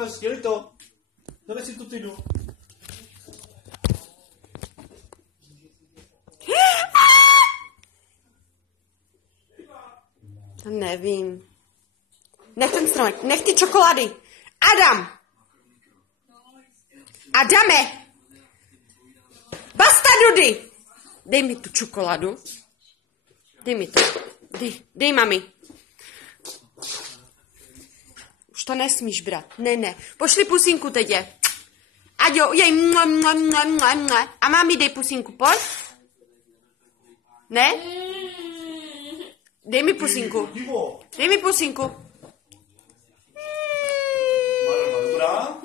Mraz, dělej to. Dole si tu tydu. Nevím. Nech ten stromek, nech ty čokolády. Adam! Adame! Basta, Dudy! Dej mi tu čokoládu. Dej mi to. Dej mami. Už to nesmíš brát. Ne. Pošli pusinku teď. Aďo, jej. A mami dej pusinku, pojď. Ne? Dej mi pusinku. Dej mi pusinku. Dobrá.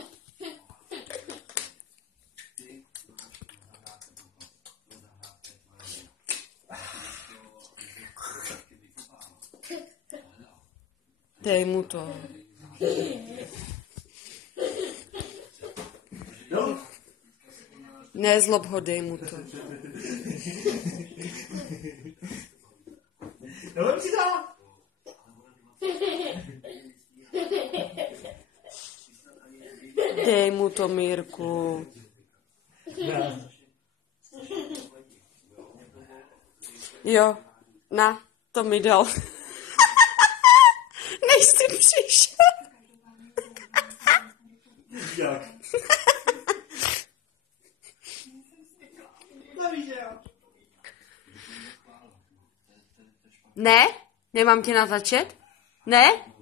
Dej mu to. Jo? Nezlob ho, dej mu to. Nevím si dá. Dej mu to, Mírku. Ne. Jo, na, to mi dal. Než jsi přišel. Jak? Ne? Nemám tě natáčet? Ne?